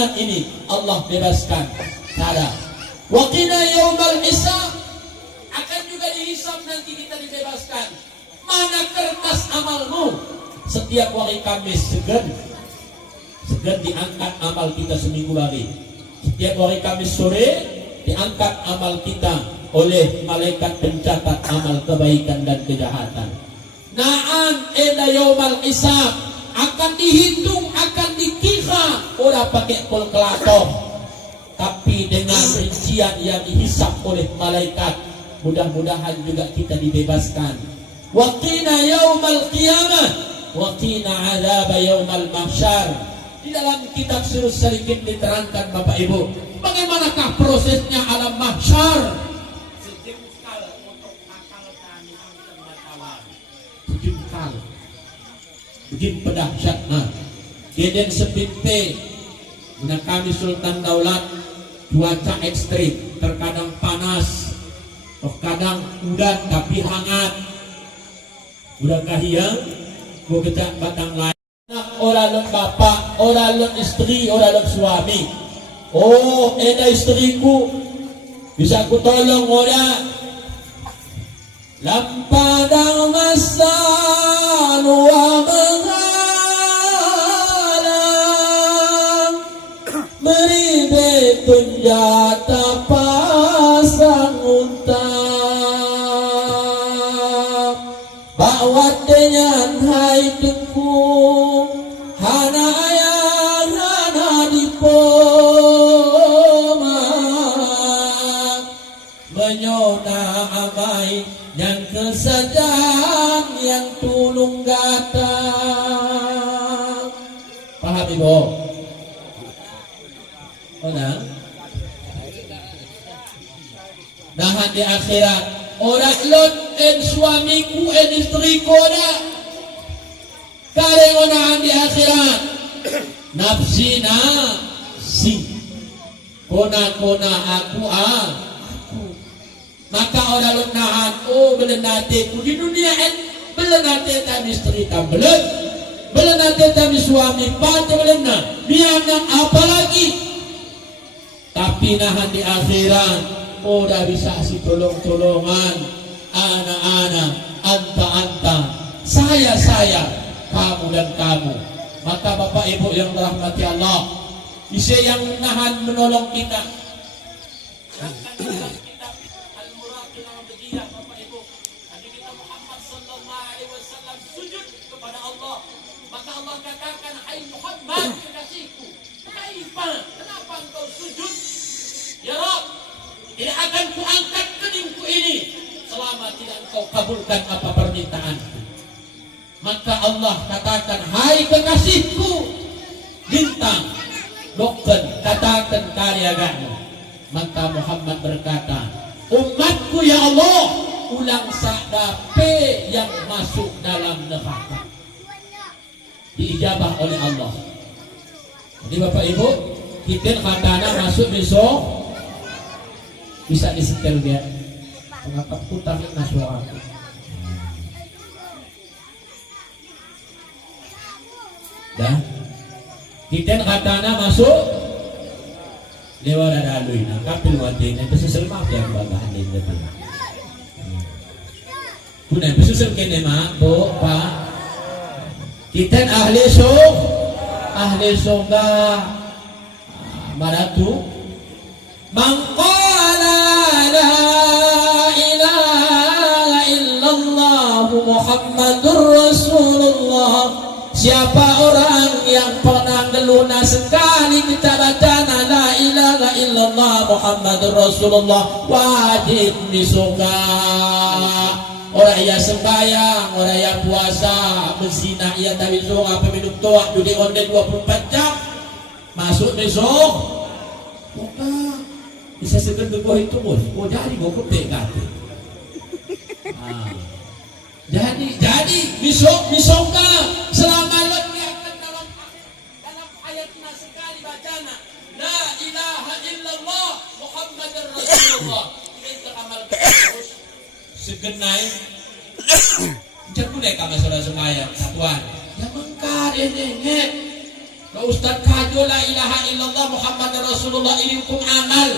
belakangan ini Allah bebaskan. Ada waqina yaumal hisab, akan juga dihisab nanti kita dibebaskan. Mana kertas amalmu? Setiap hari Kamis segan diangkat amal kita seminggu lagi. Setiap hari Kamis sore diangkat amal kita oleh malaikat pencatat amal kebaikan dan kejahatan. Na'an ila yaumal hisab, akan dihitung, akan dikira, ora pakai kalkulator, tapi dengan rincian yang dihisap oleh malaikat. Mudah-mudahan juga kita dibebaskan. Waqina yaumal qiyamah, waqina azab yaumal mahsyar. Di dalam kitab Sirus Salikin diterangkan Bapak Ibu, bagaimanakah prosesnya alam mahsyar. Sejengkal untuk akal kami pengetahuan, sejengkal begini pedahsyatna. Keden sepinte guna kami Sultan Daulat, cuaca ekstrim, terkadang panas, terkadang udan tapi hangat. Udah kahiyang gua kecak batang lain. Orang lek bapak, orang lek istri, orang lek suami. Oh, ada istriku, bisa ku tolong orang. Lampadang masan wa menghalang, meribet tunjata pasang unta. Bawat dengan hai tengku, hana ayah hana dipoma, menyona amai yang kesejahteraan yang tulung gata. Paham Ibu? Mana? Nah di akhirat orang lot en suamiku en istriku ada kare onahan di akhirat nafsi kona aku maka orang lot nahan belenate ku di dunia en belenate tam istri tam belenate tam suami pate belena biarkan apalagi, tapi nahan di akhirat udah bisa si tolong-tolongan, anak-anak, anta-anta, saya, kamu dan kamu. Maka Bapak Ibu yang dirahmati Allah, bisa yang nahan menolong kita. Kitab Al-Muraqin Al-Badiyah Bapak Ibu, Nabi kita Muhammad sallallahu alaihi wasallam sujud kepada Allah. Maka Allah katakan, "Hai Muhammad, kekasihku, kenapa engkau sujud? Ya Rabb, tidak akan kuangkat kedingku ini selama tidak engkau kabulkan apa permintaanku." Maka Allah katakan, "Hai kekasihku, bintang, dokter, katakan karyaganmu." Maka Muhammad berkata, "Umatku ya Allah, ulang sadape yang masuk dalam neraka." Diijabah oleh Allah. Jadi Bapak Ibu, kita katana masuk besok bisa disetel dia mengapa utang nasional. Dah kita katana masuk lewat ada alui nah kapil watin itu susul maaf yang bagahan ini betul. Punya susul kene mak bu pak kita ahli surga maratu mangqala la ilaha illallah Muhammadur Rasulullah. Siapa orang yang pernah ngeluna sekali kita baca la ilaha illallah Muhammadur Rasulullah wajib di surga. Orang yang sembahyang, orang yang puasa, berzina, ia tahu surga, peminum toak, judi online 24 jam masuk besok. Bukan bisa segera berbuah itu bos. Oh jadi mau kepek kata. Jadi besok selama lebih akan dalam ayatnya sekali bacana la ilaha illallah Muhammadur Rasulullah. Kita amalkan terus segenai jangan deh kami saudara sembahyang satuan. Yang mengkar ini La Ustaz kajo la ilaha illallah Muhammad Rasulullah ini hukum amal.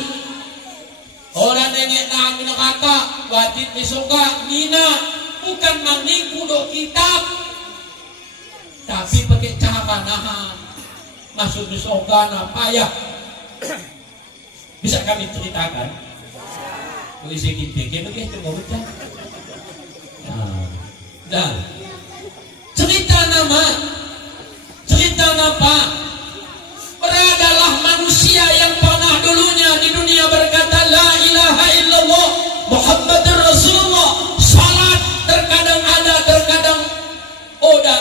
Orang nengek na amin kata wajib misoga mina bukan mangiku do kitab. Tapi pakai cara nahan masuk misoga na payah. Bisa kami ceritakan? Isi kita begitu mau baca. Dan cerita apa? Beradalah manusia yang pernah dulunya di dunia berkata la ilaha illallah Muhammadur Rasulullah. Salat terkadang ada, terkadang oda.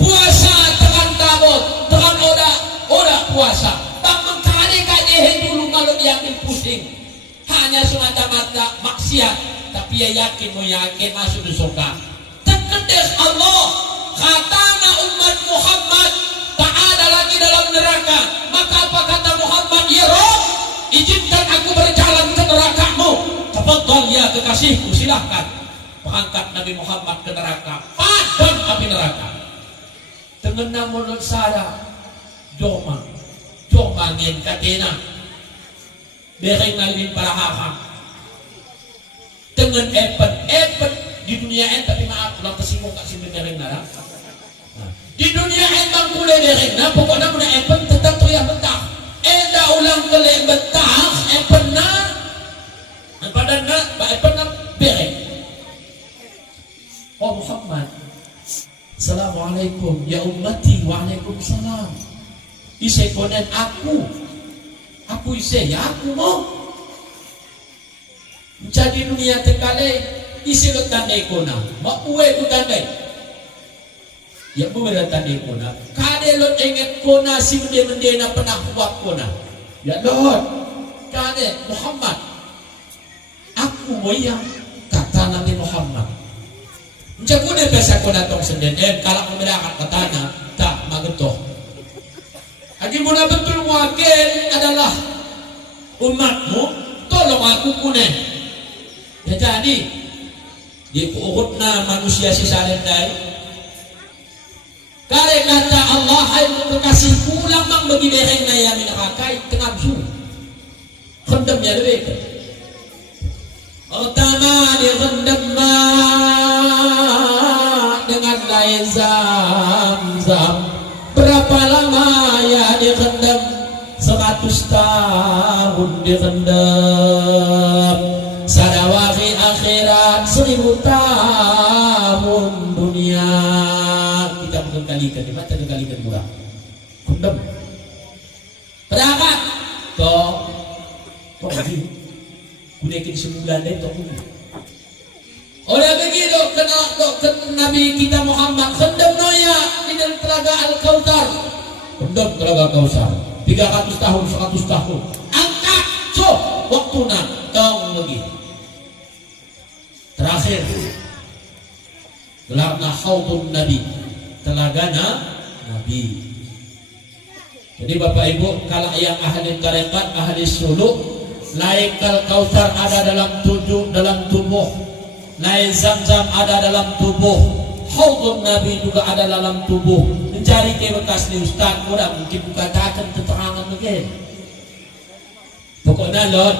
Puasa tekan tabot, tekan oda puasa. Tak mengkari-kari dulu kalau yakin pusing. Hanya semata-mata maksiat, tapi ya yakin masuk di surga. Terkedes Allah katanya umat Muhammad tak ada lagi dalam neraka. Maka apa kata Muhammad? Ya Rabb, izinkan aku berjalan ke nerakamu. Tafadhal ya kekasihku, silahkan. Mengangkat Nabi Muhammad ke neraka, padam api neraka. Dengan menurut saya doma ngin katena bereng nalin para haham dengan epet di dunia en, tapi maaf lang kesinggung kak si bereng nara. Di dunia en bang kulay bereng na pokoknya muna epet tetap tuh yang betah. Eda ulang kele betah epet na pada na ba epet na bereng. Oh Muhammad, Assalamualaikum ya ummati, waalaikumsalam. Isai konen aku isai ya aku mau jadi dunia tekale isi lo tandai kona mak uwe ku tandai ya bu ada tandai kona kade lo inget kona si mende na pernah buat kona ya Lord kade Muhammad aku mau yang kata Nabi Muhammad menjaga deh biasa kona tong sendiri kalau memberakan katanya tak magetoh. Lagi mula betul wakil adalah umatmu, tolong aku kunen. Ya jadi di urutna manusia sisa lendai. Kare kata Allah hai kekasih pulang mang bagi bereng na yamin akai tengah su. Kendem ya lebih. Pertama di kendem dengan air zam-zam. Berapa lama ya direndam? 100 tahun direndam. Sadawari akhirat 1000 tahun dunia. Kita mengkalikan, dibaca mengkalikan murah. Kundam. Berapa? Toh lagi. Kudekin sebulan deh toh. Oleh begitu kena Nabi kita Muhammad kendam noya di dalam telaga Al-Kautsar. Kendam telaga Kautsar 300 tahun 100 tahun. Angkat so waktuna tong lagi. Terakhir gelarna haudun Nabi, telagana Nabi. Jadi Bapak Ibu kalau yang ahli tarekat, ahli suluk, laikal Kautsar ada dalam tubuh. Naik Zam-Zam ada dalam tubuh, haudun Nabi juga ada dalam tubuh. Mencari ke bekas ni Ustaz, orang mungkin bukan takkan keterangan lagi. Pokoknya Lord,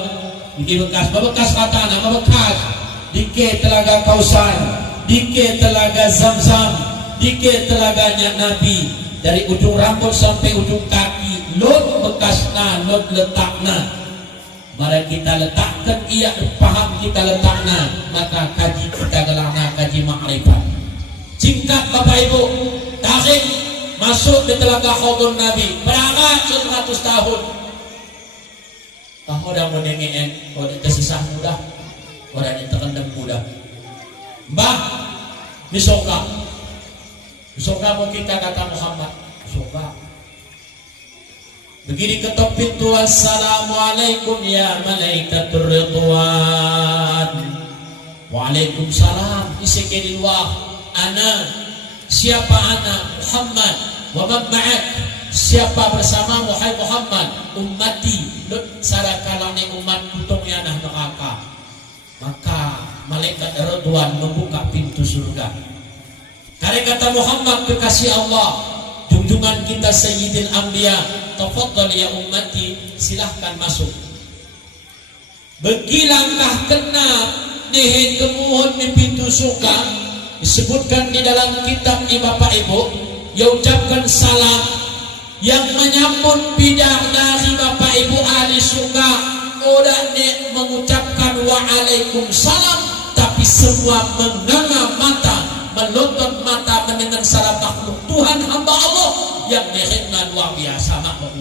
di bekas kata nama bekas, dike telaga Kautsar, dike telaga Zam-Zam, dike telaganya Nabi, dari ujung rambut sampai ujung kaki, Lord bekasna, Lord letakna. Mari kita letakkan ia paham kita letakna, maka kaji kita gelarna kaji makrifat. Singkat Bapak Ibu, tarik masuk di telaga haudun Nabi berangkat 100 tahun. Tahu dah menengeng, orang tersesah mudah, orang yang terkendam mudah. Mbah, misoga mau kita kata Muhammad, misoga. Begini ketok pintu, assalamualaikum ya malaikatur ridwan. Waalaikumsalam. Isi di luar. Ana, siapa ana? Muhammad. Wa man ma'ak? Siapa bersama wahai Muhammad? Ummati. Sarakalane umat utong yanah neraka. Maka malaikat Ridwan membuka pintu surga. Karena kata Muhammad kekasih Allah, junjungan kita Sayyidil Anbiya. Tafadhal ya ummati, silahkan masuk. Begi langkah kenap nihin kemuhun di pintu suka, disebutkan di dalam kitab Bapak Ibu, ya ucapkan salam yang menyambut bidang dari Bapak Ibu ahli suka. Udah mengucapkan waalaikumsalam, tapi semua menganga mata, melontot mata mendengar salam makhluk Tuhan hamba Allah yang dengan luar biasa makhluk.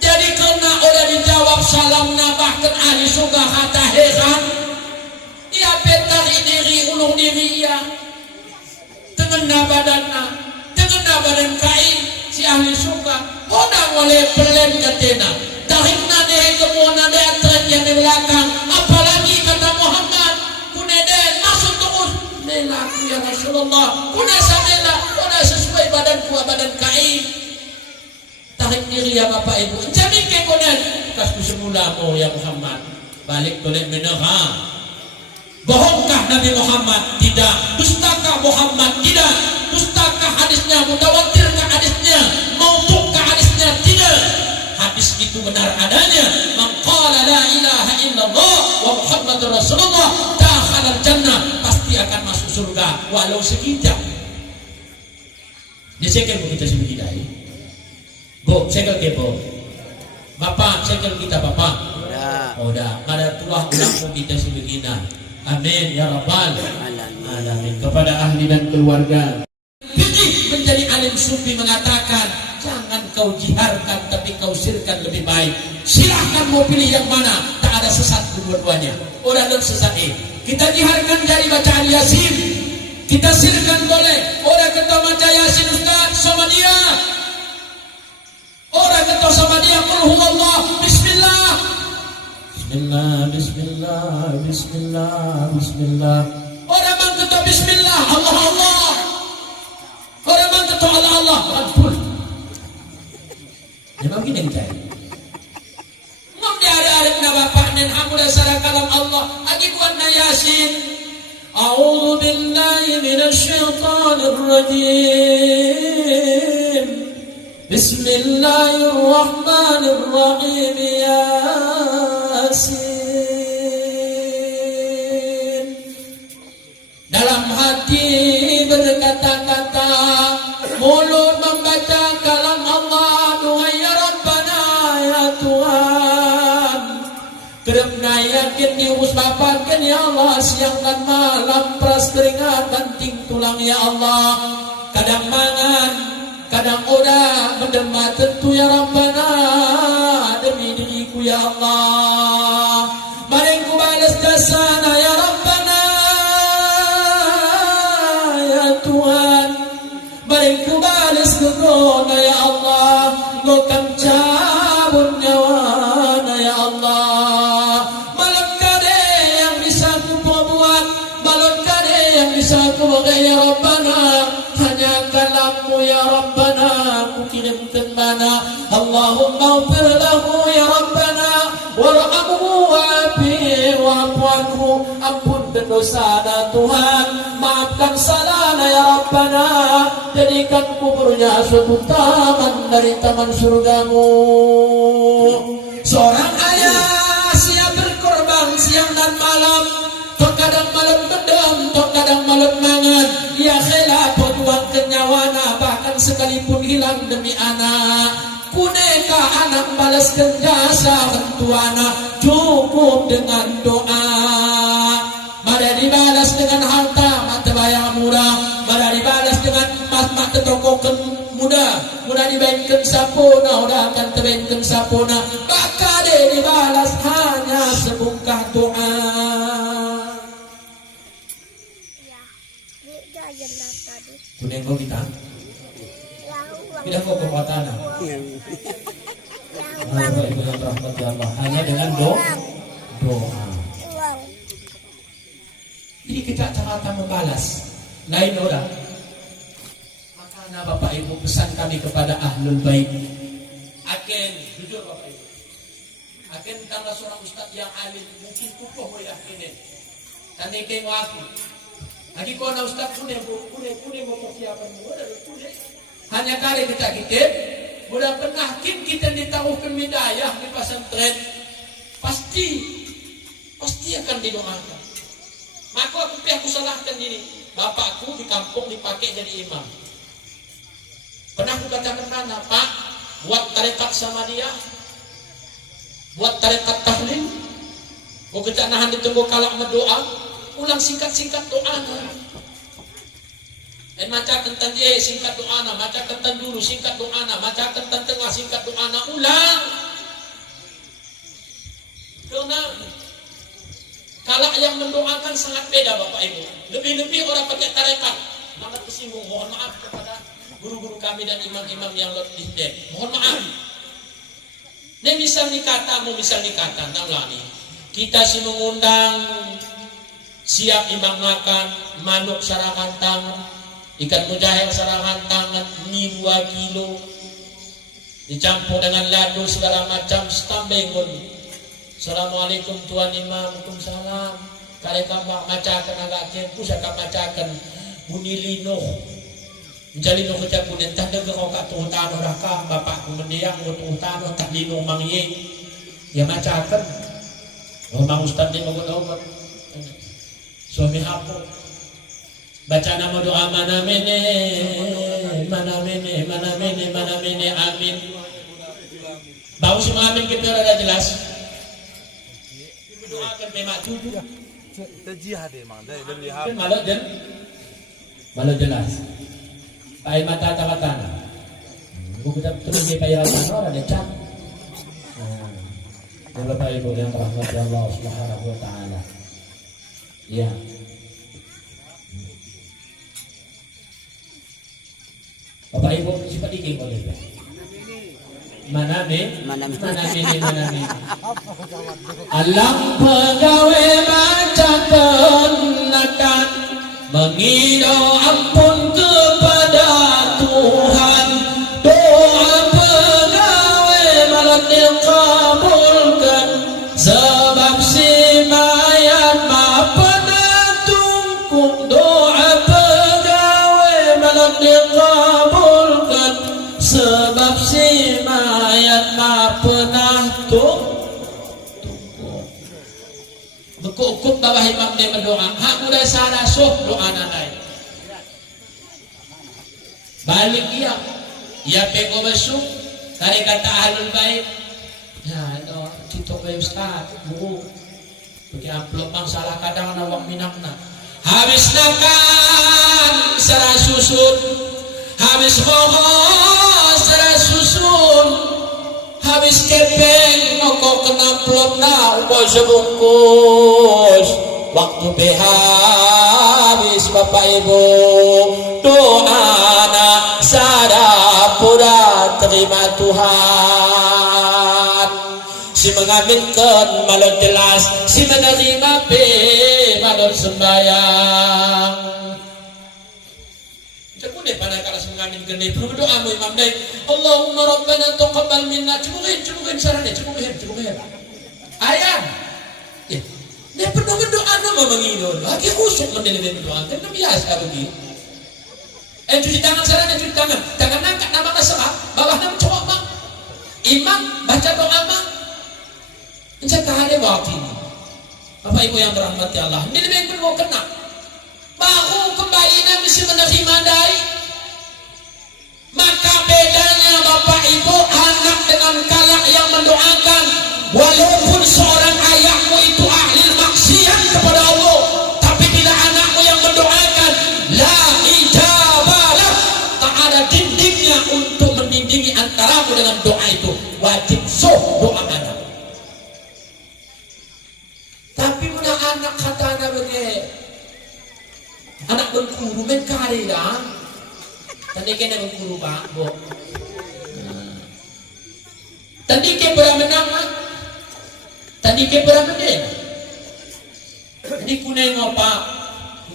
Jadi karena udah dijawab salamnya, bahkan ahli suka kata heran, ia petari diri ulung diri ya, tengena badan kain si ahli suka, udah boleh pelen katena, dahimna deh kemudian ada antren yang di belakang, apalagi kata Muhammad, kuneden masuk terus, melaku ya Rasulullah, kunasa mela, kunasa sesuai badan kain. Tarik diri ya Bapak Ibu, jamin ke konan kasku semula mo ya Muhammad, balik boleh menerang. Bohongkah Nabi Muhammad? Tidak. Dustakah Muhammad? Tidak. Dustakah hadisnya? Mutawatirkah hadisnya? Maudu'kah hadisnya? Tidak. Hadis itu benar adanya. Man qala la ilaha illallah wa Muhammadur Rasulullah dakhala jannah, pasti akan masuk surga walau sekejap. Dia cekal kita sebegini. Bu, segel kepo. Bapak, segel kita Bapak. Udah. Ada tuah ulang kita sebegini. Amin ya Rabbal Alamin. Kepada ahli dan keluarga. Fikih menjadi alim sufi mengatakan, jangan kau jiharkan tapi kau sirkan lebih baik. Silahkan mau pilih yang mana. Tak ada sesat dua-duanya. Orang dan sesat ini. Kita jiharkan dari bacaan Yasin. Kita sirkan boleh. Orang kata baca Yasin Ustaz sama dia. Orang kata sama dia, qul huwallah, bismillah. Bismillah, bismillah, bismillah, bismillah. Orang bang kata bismillah, Allah Allah. Orang bang kata Allah Allah, betul. Memang gini kita. Ngom dia ada na bapak nen amulah sarang kalam Allah. Agi buat na Yasin. A'udzu billahi minasy syaithanir rajim. Bismillahirrahmanirrahim. Yasin. Dalam hati berkata-kata, mulut membaca kalam Allah. Duhai ya Rabbana ya Tuhan, kerana yakin diurus bapakan ya Allah, siang dan malam peras keringat banting tulang ya Allah. Kadang mangan, kadang udah menderma tentu ya Rabbana, demi diriku ya Allah. Mari ku balas jasana ya Rabbana ya Tuhan. Mari ku balas kegona ya Allah. Gokam cabut nyawana ya Allah. Malam kade yang bisa ku buat, malam kade yang bisa ku bagai ya Rabbana. Hanya kalammu ya Rabbana ku kirimkan mana. Allahumma ighfir lahu ya Rabbana warhamhu wa'afihi wa'fu anhu. Ampun dosa Tuhan, maafkan salahnya ya Rabbana. Jadikan kuburnya suatu taman dari taman surgamu. Seorang ayah siap berkorban siang dan malam. Terkadang malam bedam, terkadang malam mangan. Ya khilaf perjuangkan nyawana, bahkan sekalipun hilang demi anak. Kuneka anak balaskan jasa tentu anak, cukup dengan doa. Mari dibalas dengan harta mata bayang murah. Mari dibalas dengan mata tokokan muda. Mudah dibaikkan sapuna, udah akan terbaikkan sapuna. Bakal dibalas hanya sebungkah doa. Kuning kau kita, tidak kau kekuatan. Dengan rahmat Allah, hanya dengan doa. Ini kita cara membalas lain orang. Makanya Bapak Ibu pesan kami kepada ahlul bait. Akan jujur Bapak Ibu. Akan tangga seorang ustaz yang alim mungkin kukuh yakinin. Tanding aku. Lagi kau na ustaz kune mau persiapan mula kune. Hanya kali kita mudah pernah kita ditaruhkan midayah di pesantren, pasti akan didoakan. Maka aku salahkan ini, bapakku di kampung dipakai jadi imam. Pernah aku katakan mana, Pak, buat tarekat sama dia, buat tarekat tahlil, mau kecanahan ditunggu kalau berdoa, ulang singkat-singkat doa. Dan maca tentang dia singkat doa, maca tentang dulu singkat doa, maca tentang tengah singkat doa, ulang. Karena kalau yang mendoakan sangat beda Bapak Ibu. Lebih-lebih orang pakai tarekat. Sangat tersinggung. Mohon maaf kepada guru-guru kami dan imam-imam yang lebih dek. Mohon maaf. Ini misal dikata, nalani. Kita si mengundang siap imam makan manuk sarangan tangan, ikan mujair sarangan tangan, mie 2 kilo, dicampur dengan ladu segala macam, setambeng. Assalamualaikum Tuan Imam, Waalaikumsalam. Kali kamu macakan agak kempu, saya macakan bunyi lino. Menjadi lino kecap bunyi, tak ada kau kat tuh tanah raka, bapakku mendiang, tuh tanah tak lino mangi. Ya macakan. Memang Ustaz ni mengulang. Suami aku baca nama doa mana mene, amin. Bau semua amin kita sudah jelas. Doakan memang tubuh. Terjihad memang dari lihat. Kan malu jelas. Pai mata tanah. Buku terus dia payah tanah ada cat. Bapak Ibu yang rahmati Allah Subhanahu wa taala. Ya. Bapak Ibu sifat dikit boleh ya? Mana mini. Alam pegawai baca kenakan mengidau ampun kepada Tuhan. Doa pegawai malam dikabulkan sebab si mayat maaf pernah tungkuk. Doa pegawai malam dikabulkan sebab si mayat maaf pernah tungkuk. Bekuk bawah imam dia berdoa. Hak udah sana suh doa nanai. Balik dia. Ya peko besuk. Kali kata ahlul bait. Ya itu kita ke Ustaz. Bu. Pakai amplop bang salah kadang nawak minakna. Habis nakan serah susun. Habis hoho serah susun. Habis kepeng moko kena plopna upo sebungkus. Waktu habis Bapak Ibu doa sarapura terima Tuhan. Si mengaminkan malu jelas, si menerima malu sembayang. Cuma pada kalau mengamin gede perlu doa mu imam dai. Allahumma rabbana taqabbal minna. Cuma caranya cuma ayam. Ya. Dia pernah berdoa nama mengidul. Lagi khusyuk mendengar berdoa. Kan biasa begitu. Cuci tangan sarana cuci tangan. Tangan angkat nama kasar. Bawah nama cowok bang. Imam baca doa bang. Menjaga hari waktu ini. Bapak Ibu yang dirahmati Allah. Ini lebih perlu kena. Bahu kembali mesti menerima dai. Maka bedanya Bapak Ibu anak dengan kalak yang mendoakan. Walaupun seorang ayahmu itu ahli maksiat kepada Allah, tapi bila anakmu yang mendoakan la ijabalah, tak ada dindingnya untuk mendindingi antaramu dengan doa itu. Wajib soh doa anak. Tapi bila anak kata anak begini, anak berguru menkari dah. Tadi kena berguru pak, bu. Tadi kena beramenang, tadi kena beramenang. Ini kuning apa?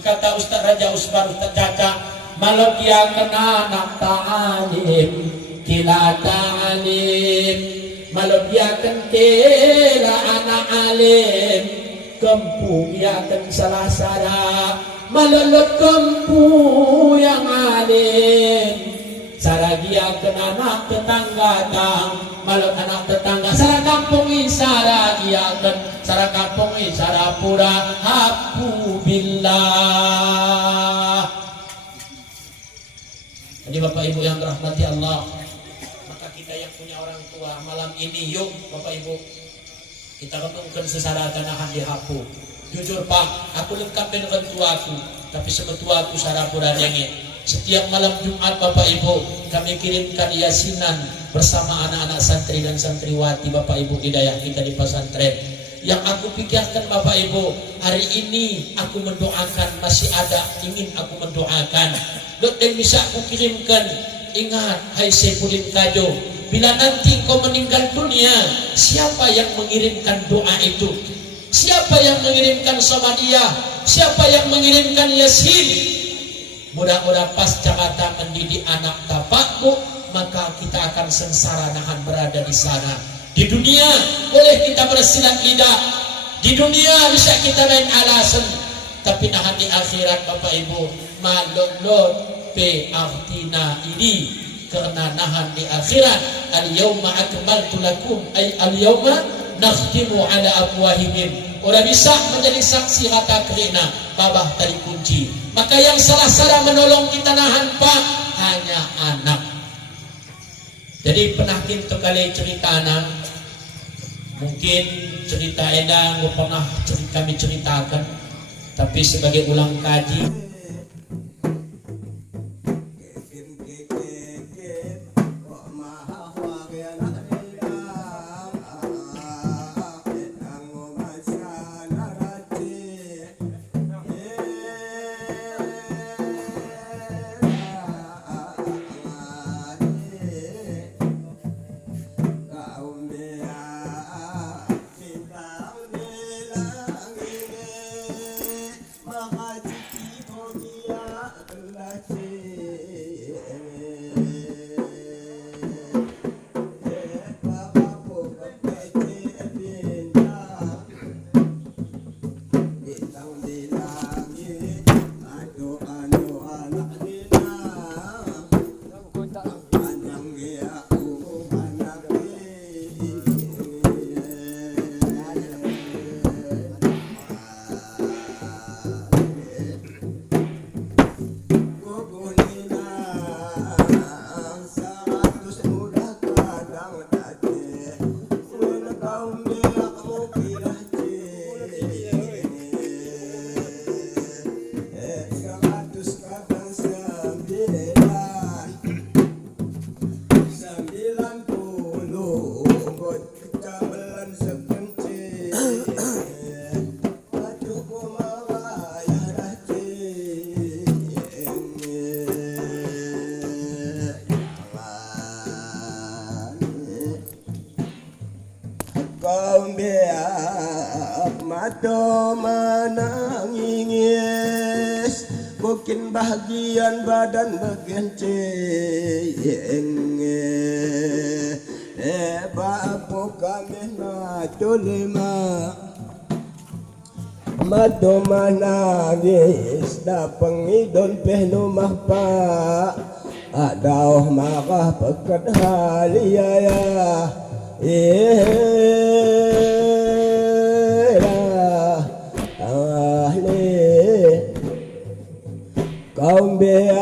Kata Ustaz Raja Usbar, Ustaz Caca, malam dia kena anak ta'alim, kila ta'alim. Malam dia kena anak alim, kempung dia kena salah-salah. malulot kempu yang alim saragia ke anak tetangga tang malot anak tetangga sarang kampung saragia ke sarang kampung sarapura hapu billah. Jadi Bapak Ibu yang dirahmati Allah, maka kita yang punya orang tua malam ini yuk Bapak Ibu kita renungkan sesara kanahan di hapu. Jujur Pak, aku lengkap dengan tuaku, tapi semetuaku sarapura dengin. Setiap malam Jumat Bapak Ibu kami kirimkan yasinan bersama anak-anak santri dan santriwati Bapak Ibu hidayah kita di pesantren. Yang aku pikirkan Bapak Ibu, hari ini aku mendoakan, masih ada ingin aku mendoakan. Dok yang bisa aku kirimkan, ingat hai Saifuddin Kajo, bila nanti kau meninggal dunia, siapa yang mengirimkan doa itu? Siapa yang mengirimkan Samadiyah? Siapa yang mengirimkan Yasin? Mudah-mudahan pasca kata mendidik anak tapakmu, maka kita akan sengsara nahan berada di sana. Di dunia boleh kita bersilat lidah, di dunia bisa kita main alasan, tapi nahan di akhirat Bapak Ibu malulot pe artina ini karena nahan di akhirat al-yawma akmaltu lakum ay al-yawma nakhtimu ala afwahihim. Orang bisa menjadi saksi kata kerina babah tali kunci. Maka yang salah-salah menolong kita nahan Pak hanya anak. Jadi pernah kita kali ceritana, mungkin cerita edang pernah kami ceritakan, tapi sebagai ulang kaji. Mado menangis, mungkin bagian badan bagian bapu kami mado lima. Mado menangis, dapeng idon pehnu mahpa, adaw makapakat haliyaya. Kaum beak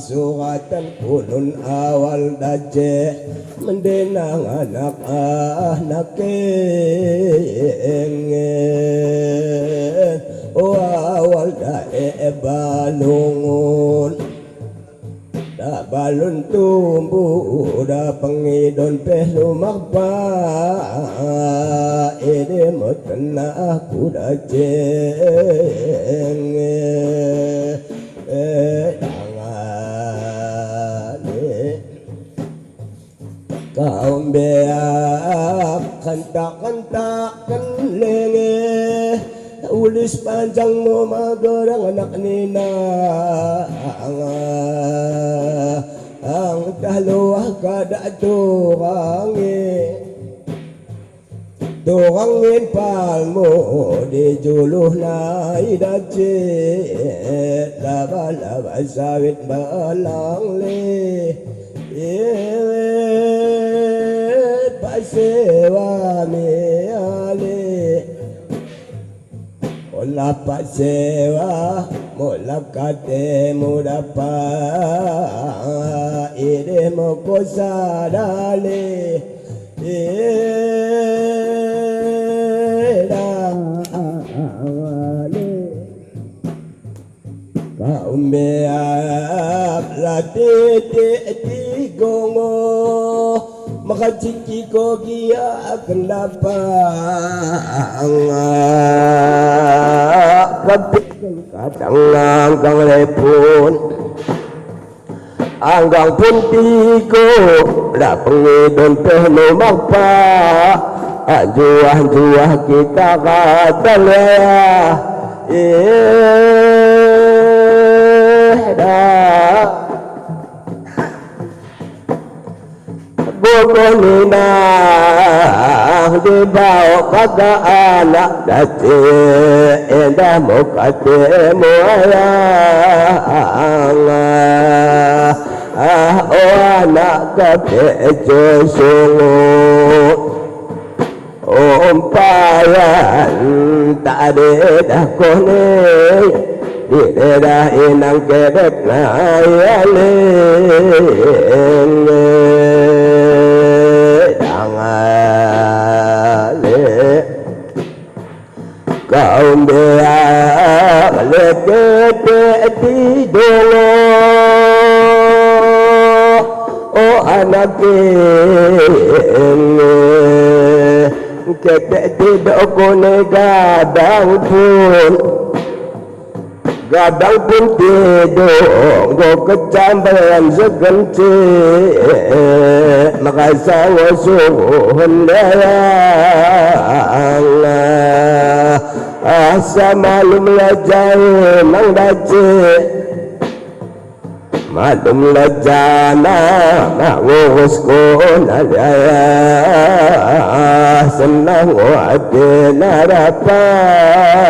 suratan punun awal daje mendenang anak-anak kengen awal dae balungun da balun tumbuh da pengidon pehlu makba ini mutna aku daje kaum beak kanta-kantakan lenge ulis panjang mo magarang anak nina ang dalawa kada turangi Dorangin palmo di juluh na idacit laba-laba sawit balang le iwit pasewa mi ale ola pasewa mola kate mudapa ide moko sadale Kaumbeak latiti gongo makaciki ko kia kendapang kapit kadang langgang lepun anggang pun tigo la pengidon pehno magpa juah kita katalaya Bukunina di bawah kata anak dati indah mukati muayang oh anak kepejo sungut umpayan tak ada dah kone di daerah inang kedek na yaleng kaum dia lekete tidur oh anak ini kete tidur kone gadang pun tidur go kecambaran segenti makasa ngosuhun Allah asa malum lajai mang dace malum lajana mangurus kon alaya senang wate narapang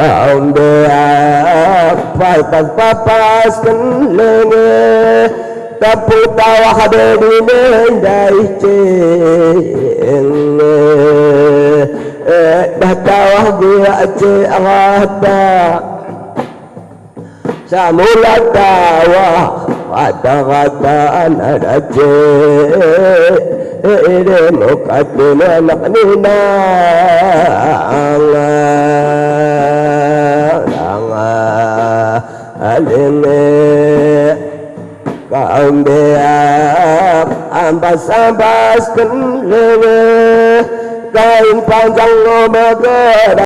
kaum dia papas kenlenge tapu tawah dari mendai ceng dah tawah dia cerata samula tawah kata-kata ada ceng ide mukatuna naknina alime kaum dia ambas-ambas kenlewe kain panjang ngomong